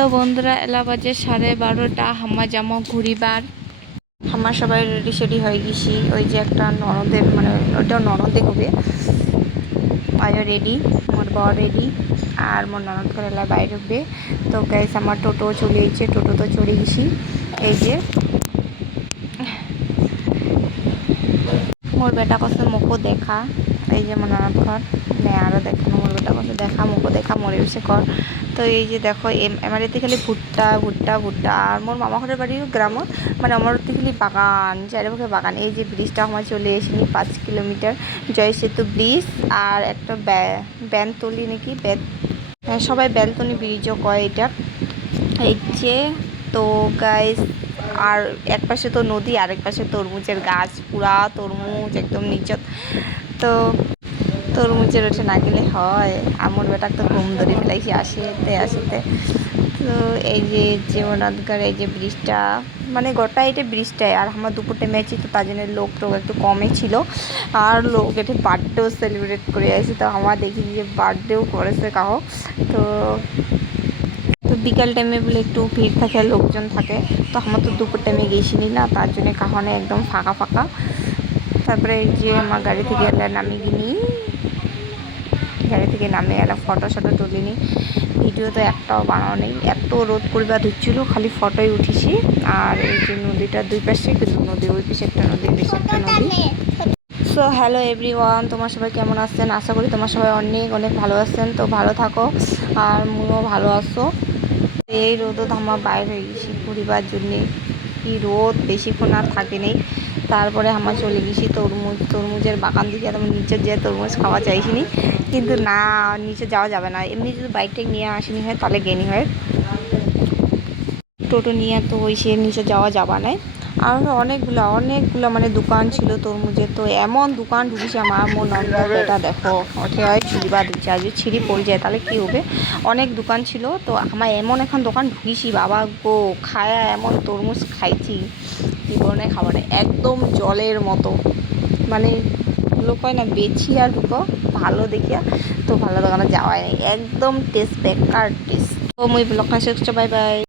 তো বন্ধুরা এলা বাজে 12:30 হামা যামো ঘুরিবার। আমার সবাই রেডি সেডি হয়ে গেছি। ওই যে একটা ননদের মানে ওইটাও ননদে হবে, আয়ো রেডি, মোর বর রেডি আর মোর ননদ করে এলা বাইরে হবে। তো গাইস আমার টোটো চলে এসেছে, টোটো তো চড়ে গেছি। এই যে মোর বেটা কছে মোকো দেখা, এই যে মোর ননদ ঘর নে আরও দেখানো, মোর বেটা কছে দেখা মোকো দেখা মরে বসে কর। তো এই যে দেখো আমার এতে খালি ভুট্টা ভুট্টা ভুট্টা। আর মোর মামা ঘরের বাড়িও গ্রামত, মানে আমার ওতে খালি বাগান, চারিপাশে বাগান। এই যে ব্রিজটা আমার চলে এসেনি 5 কিলোমিটার, জয় সেতু ব্রিজ। আর একটা ব্যানতলি নাকি সবাই বেলতনি ব্রিজও কয় এটা। এই যে তো গাইস, আর এক পাশে তো নদী, আরেক পাশে তরমুজের গাছ, পুরা তরমুজ একদম নিচত। তো তরমুজের ওঠে না গেলে হয়, আমার বেটা তো ঘুম ধরে ফেলাইছি আসিতে আসিতে। তো এই যে জীবনাথগড়, এই যে ব্রিজটা, মানে গোটা এটা ব্রিজটাই। আর আমার দুপুর টাইমে আছি, তো তার জন্য লোক টোক একটু কমই ছিল। আর লোক এটা বার্থডেও সেলিব্রেট করে আসি, তো আমার দেখি যে বার্থডেও করেছে কাহো। তো তো বিকাল টাইমে বলে একটু ভিড় থাকে, লোকজন থাকে। তো আমার তো দুপুর টাইমে গেছিনি না, তার জন্য কাহনে একদম ফাঁকা ফাঁকা। তারপরে এই যে আমার গাড়ি থেকে নামিয়ে গিনি, গাড়ি থেকে নামে এলাম, ফটো শটো তুলিনি, ভিডিও তো একটাও বানানো নেই। এত রোদ পরিবার ধুচ্ছিল, খালি ফটোই উঠেছি। আর এই যে নদীটা দুই পাশে, কিন্তু নদী ওই পাশে একটা নদী, বেশি একটা নদী। সো হ্যালো এভরিওয়ান, তোমার সবাই কেমন আছেন? আশা করি তোমার সবাই অনেক অনেক ভালো আছেন। তো ভালো থাকো, আর মুও ভালো আছো। এই রোদও ধামা বাইর হয়ে গেছি ঘুরিবার জন্যে। কি রোদ, বেশিক্ষণ আর থাকে নেই। তারপরে আমরা চলে গেছি তরমুজের বাগান দিকে। আমি নিচে যেয়ে তরমুজ খাওয়া চাইছিনি, কিন্তু না, নিচে যাওয়া যাবে না। এমনি যদি বাইকটা নিয়ে আসিনি হয় তাহলে গেনি হয়, টোটো নিয়ে তো ওই সে নিচে যাওয়া যাবা নাই। আর অনেকগুলা মানে দোকান ছিল তরমুজের। তো এমন দোকান ঢুকেছে, আমার মোর নন্দর বেটা দেখো ওঠে হয় ছিঁড়িবা দিচ্ছে, আজ ছিঁড়ি পড়ে যায় তাহলে কী হবে। অনেক দোকান ছিল, তো আমার এমন এখন দোকান ঢুকেছি, বাবা গো, খায়া এমন তরমুজ খাইছি জীবনে খাবার নেই, একদম জলের মতো। মানে লোক হয় না বেছি আর ঢুকো ভালো দেখিয়া, তো ভালো দোকানে যাওয়াই নেই, একদম টেস্ট বেকার টেস্ট। তো মুই ব্লগটা শেষ করছি, বাই বাই।